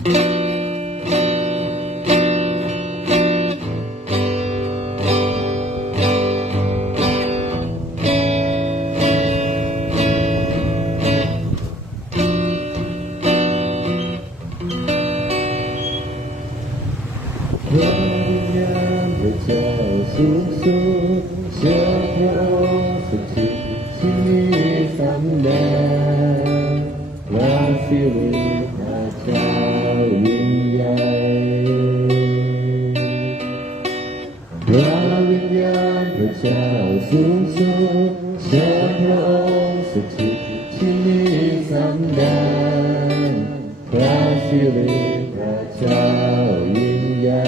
พระวิญญาณพระเจ้าสูงสุดเชื่อพระองค์สถิตที่นี่สำแดงพระสิริพระเจ้ายิ่งใหญ่พระวิญญาณพระเจ้าสูงสุดเชื่อพระองค์สถิตที่นี่สำแดงพระสิริพระเจ้ายิ่งใหญ่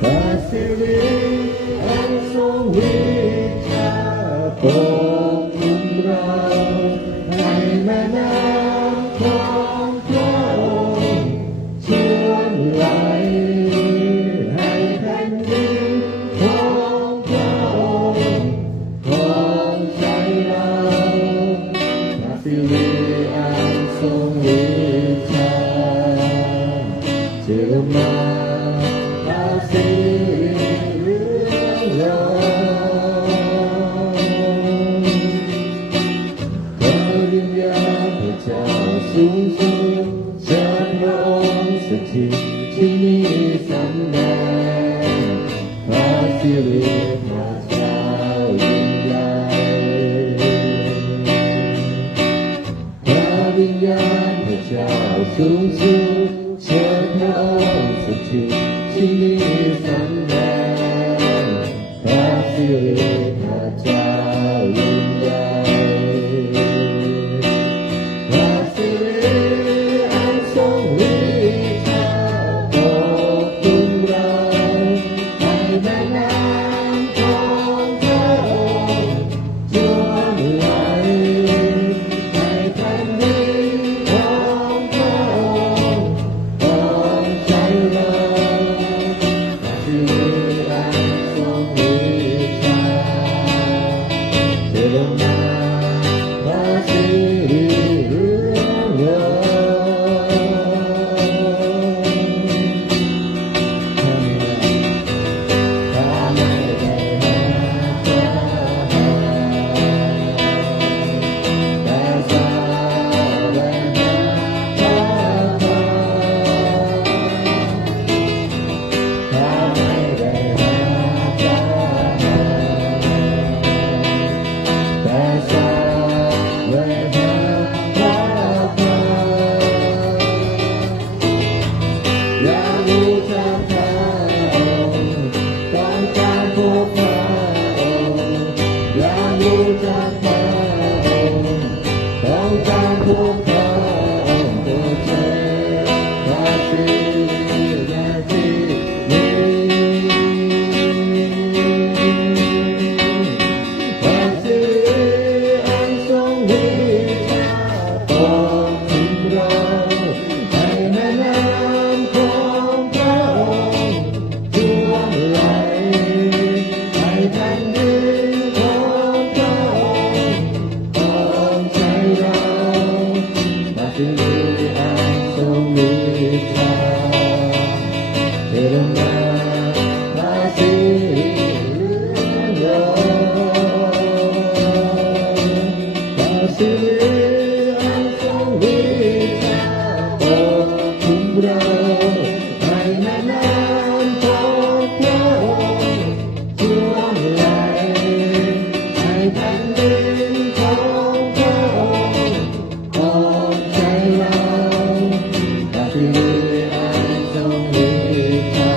พระสิริอันทรงฤทธิ์จะปกคุมเราให้แม่น้ำของพระองค์ท่วมไหลให้แผ่นดินของพระองค์ของใจเราพระสิริอันทรงฤทธิ์จะเชื่อมาพระสิริเรื่องเราพระวิญญาณพระเจ้าสูงสุดเชิญพระองค์สถิตที่นี่สำแดงพระสิริพระเจ้ายิ่งใหญ่พระวิญญาณพระเจ้าสูงสุดเชิญพระองค์สถิตที่นี่สำแดงพระสิริพระเจ้ายิ่งใหญ่พระสิริอันทรงฤทธิ์จะปกคุมเราให้แม่น้ำของพระองค์ท่วมไหลให้แผ่นดินของพระองค์ของใจเราพระสิริอันทรงฤทธิ์จะเทลงมาพระสิริเรื่องเราถ้าไม่ได้มาพระแต่สาวแวงหาพระถ้าไม่ได้มาพระแต่สาวแวงหาพระอยากรู้จักพระองค์ต้องการพบพระองค์อยากรู้จักพระองค์ต้องการพบพระองค์โปรดเทพระสิริในที่นี้พระสิริอันทรงฤทธิ์จะปกคุมเราให้แม่น้ำของพระองค์ท่วมไหลให้แผ่นดินของพระองค์ของใจเราพระสิริอันทรงฤทธิ์จะเทลงมาพระสิริเรื่องเราพระสิริอันทรงฤทธิ์จะปกคุมเราให้แม่น้ำของพระองค์ท่วมไหลให้แผ่นดินของพระองค์ของใจเราพระสิริอันทรงฤทธิ์จะ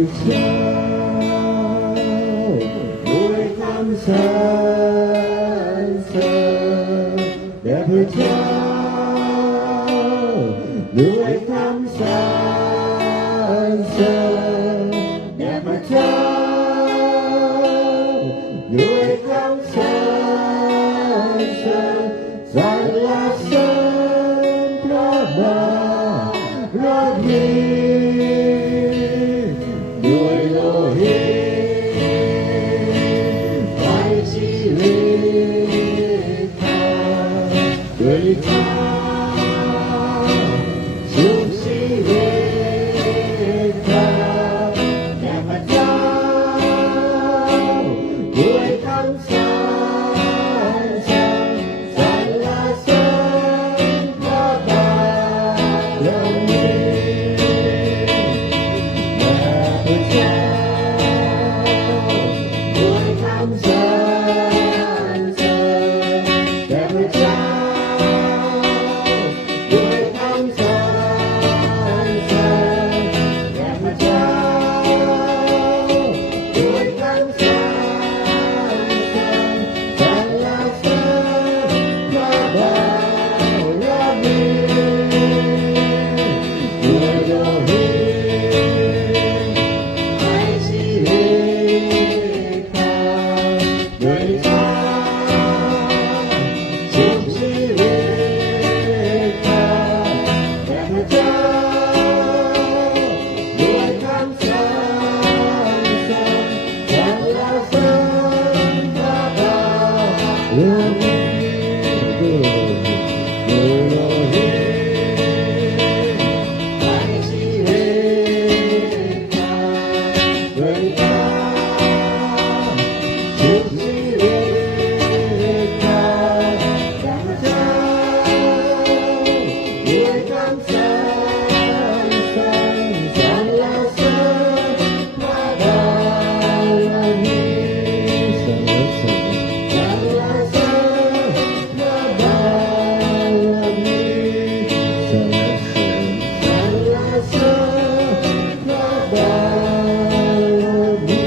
ผู้เจ้าด้วยคำสรรเสริญแด่พระเจ้าด้วยคำสรรเสริญแด่พระเจ้าด้วยคำสรรเสริญสรรเสริญพระบารมีด้วยโลหิตไฟชีวิตด้วยเท้าชุบชีวิตแด่พระเจ้าด้วยคำสรรเสริญสรรเสริญพระบารมีแด่พระเจ้าด้วยคำสรรเสริญแด่พระเจ้าด้วยคำสรรเสริญแด่พระเจ้าด้วยคำสรรเสริญสรรเสริญพระบารมีด้วยโลหิตไฟชีวิตด้วยเท้าชุบชีวิตแด่พระเจ้าด้วยคำสรรเสริญสรรเสริญพระบารมีด้วยโลหิตไฟชีวิตด้วยเท้าชุบชีวิตแด่พระเจ้าด้วยคำสรรเสริญสรรเสริญพระบารมีสรรเสริญสรรเสริญพระบารมีสรรเสริญสรรเสริญพระบารมี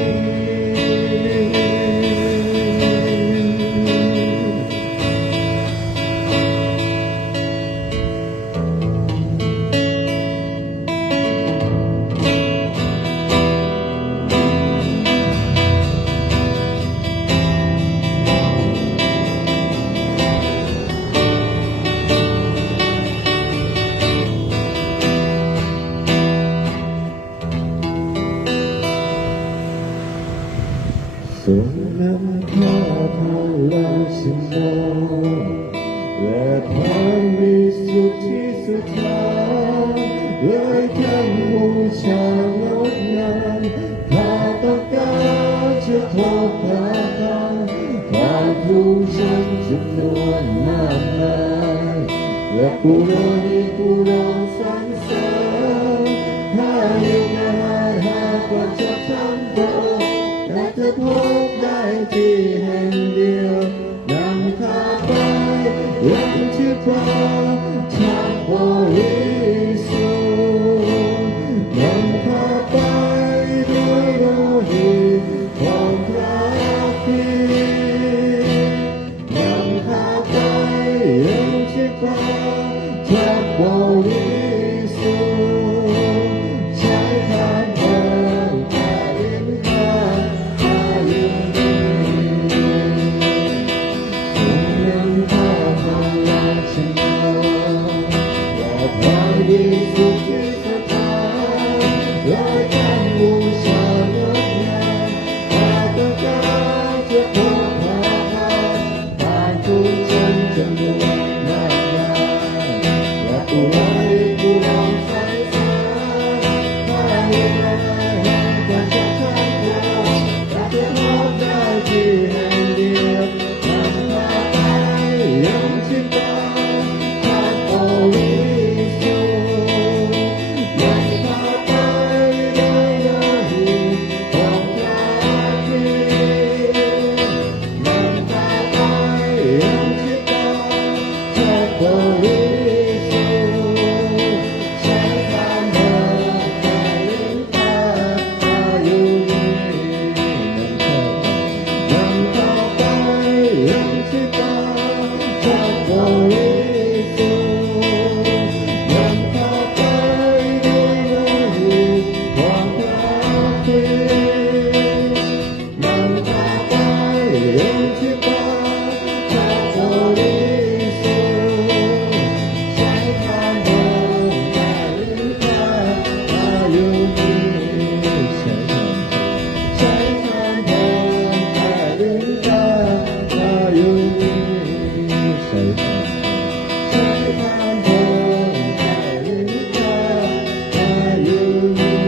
ทรงนำข้าทางลังชิมมองและทางมีสุขที่สุดท้ายเลยคำบูชางดงามข้าต้องการจะขอพระทานข้าทูลฉันจำนวนมากมายและผู้รอนี้ผู้รอสรรเสริญถ้าอยู่นานหากว่าจะทำตัวแต่จะพบได้ที่แห่งเดียวนำข้าไปยังชื่อพระทางบริสุทธิ์นำข้าไปด้วยโลหิตของพระคริสต์นำข้าไปยังชื่อพระทางบริสุทธิ์ใช้ทางเดินแต่ลิ้นข้า ทรงนำข้าทางลาชนะ บริสุทธิ์นำข้าไปด้วยโลหิตของพระคริสต์นำข้าไปเอ็นที่ปาข้าบริสุทธิ์ใช้การเดินแต่ลิ้นข้าอายุนี้ใช้การเดินแต่ลิ้นข้าอายุนี้ใช้การเดินแต่ลิ้นข้าอายุนี้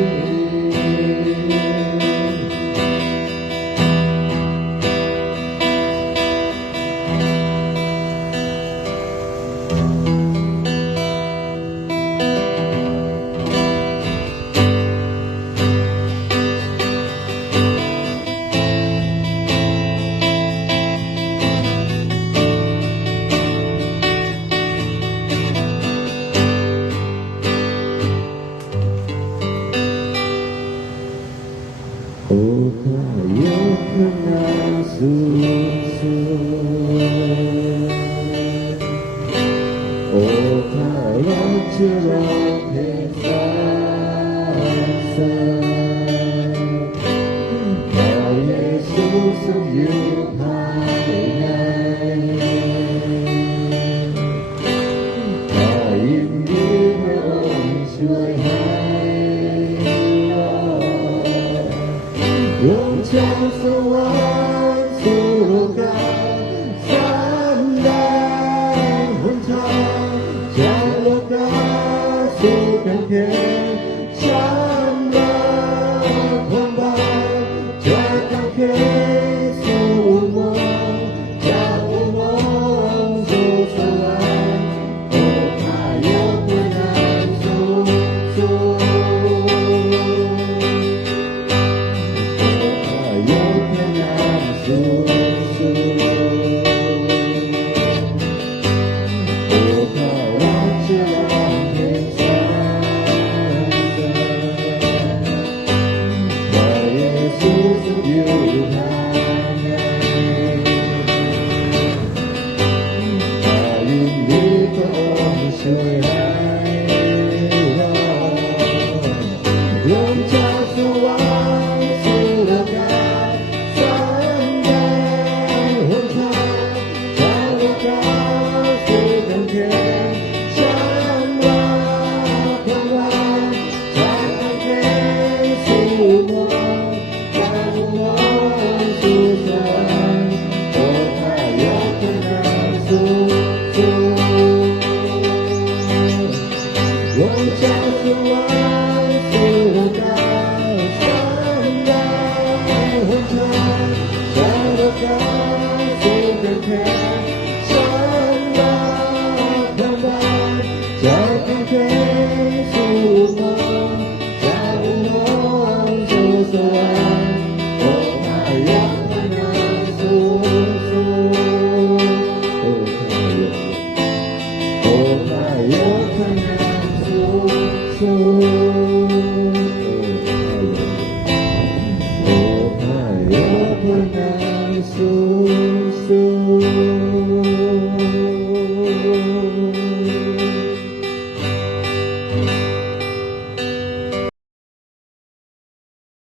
โอ้ข้ายกขึ้นมาสูงสุดโอ้ข้ารักจะร้องเพลงสรรเสริญพระเยซูทรงอยู่ภายในข้ายินดีพระองค์ช่วยให้รอด ดวงจากสวรรค์สู่โลกาสำแดงหนทางจากโลกาสู่กางเขนช้ำรักความบาปจากกางเขนสู่อุโมงค์จากอุโมงค์สู่สวรรค์โอ้ข้ายกพระนามสูงสุด ยกพระนามสูงสุดโอ้ข้ารักจะร้องเพลงสรรเสริญพระเยซูทรงอยู่ภายในข้ายินดีพระองค์ช่วยให้รอดลงจากสวรรค์สู่โลกา หนทางจากโลกาสู่กางเขนช้ำรักความหวังจากกางเขนสู่อุโมงค์จากอุโมงค์สู่สวรรค์โอ้ข้ายกพระนามสูงสุดลงจากสวรรค์สู่โลกาสำแดงหนทางจากโลกา สู่กางเขนช้ำรักความบาปจากกางเขนสู่อุโมงค์จากอุโมงค์สู่สวรรค์โอ้ข้ายกพระนามสูงสุดโอ้ข้ายกพระนามสูงสุดโอ้ข้ายกพระนาม